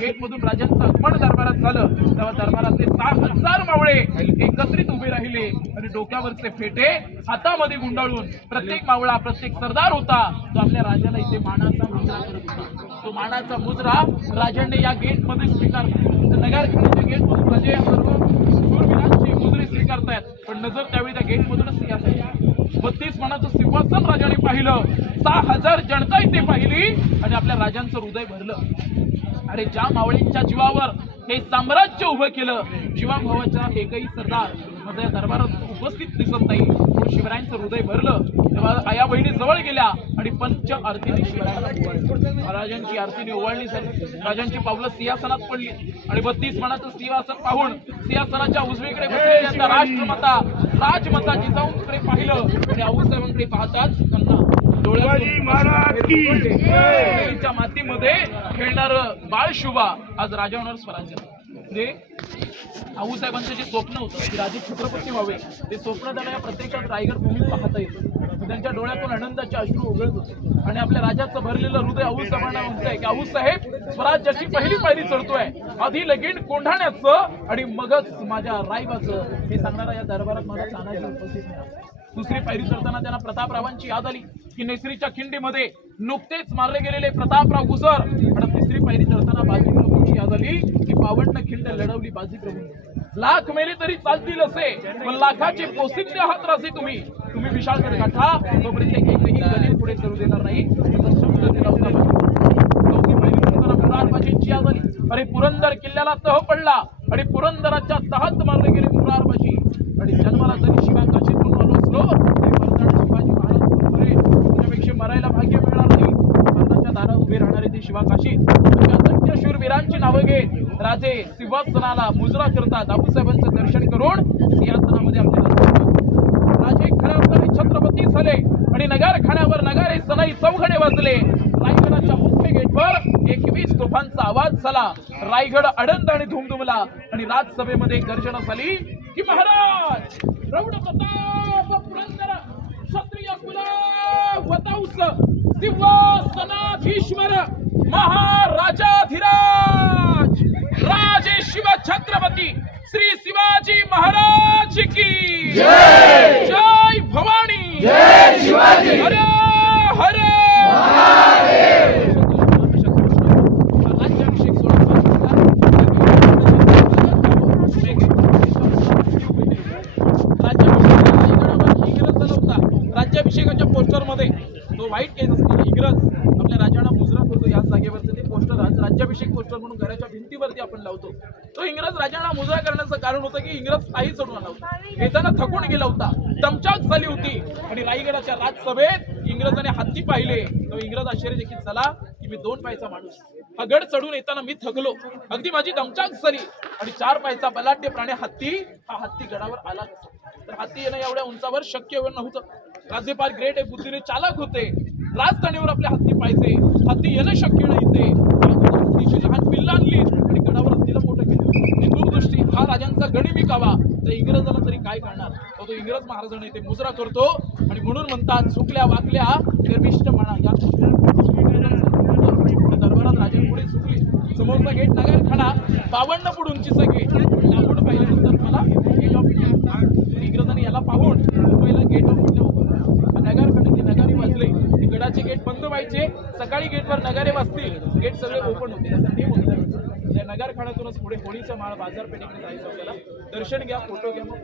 Gate मधून राजांचं आगमन दरबारात झालं तेव्हा दरबारातले 6000 मावळे एकत्रित उभे राहिले आणि डोक्यावरचे फेटे हातामध्ये गुंडाळून प्रत्येक मावळा प्रत्येक सरदार होता तो आपल्या राजाला इथे मानाचा मुजरा करत होता। तो मानाचा मुजरा राजांनी या गेट मध्ये स्वीकारला। नगरखान्याच्या गेट मधून राजे सर्व शूरवीरांची मुजरे स्वीकारतायत पण नजर त्यावेळी त्या गेट मधूनच असायची। 32 मानाचं सिंहासन राजाने पाहिलं, 6000 जनता इथे पाहिली आणि आपल्या राजांचं हृदय भरलं। अरे ज्या मावळींच्या जीवावर हे साम्राज्य उभं केलं, जीवाभावाचा एकही सरदार माझ्या दरबारात उपस्थित दिसत नाही म्हणून शिवरायांचं हृदय भरलं। तेव्हा आया बहिणी जवळ गेल्या आणि पंच आरतीने शिवरायांना राजांची आरतीने ओवाळणी झाली। राजांची पावलं सिंहासनात पडली आणि 32 मानाचं सिंहासन पाहून सिंहासनाच्या उजवीकडे बसलेल्या राष्ट्रमाता राजमाता जिजाऊंकडे पाहिलं आणि आऊसाहेबांकडे पाहताच त्यांना डोळ्याच्या मातीमध्ये खेळणार बाळ शुभा आज राजा होणार स्वराज्य। म्हणजे आऊसाहेबांचं जे स्वप्न होतं की राजे छत्रपती व्हावे ते स्वप्न त्यांना या प्रत्येकात रायगड भूमीत पाहता येतं। त्यांच्या डोळ्यातून आनंदाचे अश्रू उघळत होते आणि आपल्या राजाचं भरलेलं हृदय आऊसाहेबांना म्हणतंय की आऊसाहेब स्वराज्याची पहिली पायरी चढतोय, आधी लगीन कोंढाण्याचं आणि मगच माझ्या रायबाचं हे सांगणारा या दरबारात माझा तानाजी उपस्थित नाही। दुसरी पायरी चढताना त्यांना प्रतापरावांची याद आली की नेसरीच्या खिंडीमध्ये नुकतेच मारले गेलेले प्रतापराव गुजर आणि तिसरी पायरी चढताना बाजीप्रभूंची याद आली की 52 खिंड लढवली बाजीप्रभू। लाख मेले तरी चालतील असे पण लाखाचे पोसिंदे आहात राजे तुम्ही विशाळगड गाठा तोपर्यंत एकही गणित पुढे करू देणार नाही असा शब्द दिला होता। चौथी पायरी चढताना मुरारबाजींची याद आली, अरे पुरंदर किल्ल्याला तह पडला आणि पुरंदराच्या तहात मारले गेले मुरारबाजी आणि जन्माला जरी शिवा काशीत आलो असलो तरी मर्दाना शिवाजी महाराज पुरे त्याच्यापेक्षा मरायला भाग्य मिळणार नाही। मर्दाच्या दारात उभे राहणारे ते शिवा काशीत अशा असंख्य शूरवीरांची नावं घेत राजे सिंहासनाला मुजरा करतात। आऊसाहेबांचं दर्शन करून सिंहासनामध्ये आपले राजे खऱ्या अर्थाने छत्रपती झाले आणि नगारखान्यावर नगारे सनई चौघडे वाजले। रायगडाच्या मुख्य गेटवर 21 तोफांचा आवाज झाला। रायगड अडंद आणि धुमधुमला आणि राजसभेमध्ये गर्जना झाली की महाराज प्रौढ प्रताप पुरंदर क्षत्रिय कुलवतंस सिंहासनाधीश्वर महाराजाधिराज राजे शिव छत्रपती श्री शिवाजी महाराज की जय। जय भवानी, जय शिवाजी, हर हर महादेव। राज्याभिषेक राज्याभिषेकाच्या पोस्टर मध्ये तो व्हाईट केस असणारा इंग्रज आपल्या राजांना मुजरा करतो। या जागेवरचे ते पोस्टर आज राज्याभिषेक पोस्टर म्हणून घराच्या भिंतीवरती आपण लावतो। तो इंग्रज राजांना मुजरा करण्याचं कारण होतं की इंग्रज काही चढून आला होता, येताना थकून गेला होता, दमछाक झाली होती आणि रायगडाच्या राजसभेत इंग्रजाने हत्ती पाहिले। तो इंग्रज आश्चर्यचकित झाला की मी 2 पायचा माणूस, हा गड चढून येताना मी थकलो, अगदी माझी दमछाक झाली आणि 4 पायचा बलाढ्य प्राणी हत्ती हा हत्ती गडावर आला कसा? तर हत्ती येणं एवढ्या उंचावर शक्य नव्हतं। राजे फार ग्रेट आहे, बुद्धीने चालाक होते, राजधानीवर आपल्या हत्ती पाहिजे, हत्ती येणं शक्य नाही ते हत्तीची लहान पिल्ल आणली आणि गडावर हत्तीला मोठं केलं। दूरदृष्टी हा राजांचा गणिमी कावा तर इंग्रजाला तरी काय करणार? तो इंग्रज महाराजांनी ते मुजरा करतो आणि म्हणून म्हणतात चुकल्या वाकल्या गर्विष्ठपणा या दरबारात राजांपुढे चुकली। समोरचा गेट नगरखाना 52 फूट उंचीचा गेट लांबून पाहिल्यानंतर मला गेट ऑफ इंडिया इंग्रजांनी याला पाहून मुंबईला गेट ऑफ इंडिया उभारला। नगरखान्याचे नगारे वाजले, गडाचे गेट बंद व्हायचे, सकाळी गेटवर नगारे वाजतील, गेट सगळे ओपन होतील असं नियम होता। या नगरखान्यातूनच पुढे होळीचा माळ बाजारपेठेकडे जायचं आपल्याला। दर्शन घ्या, फोटो घ्या, मग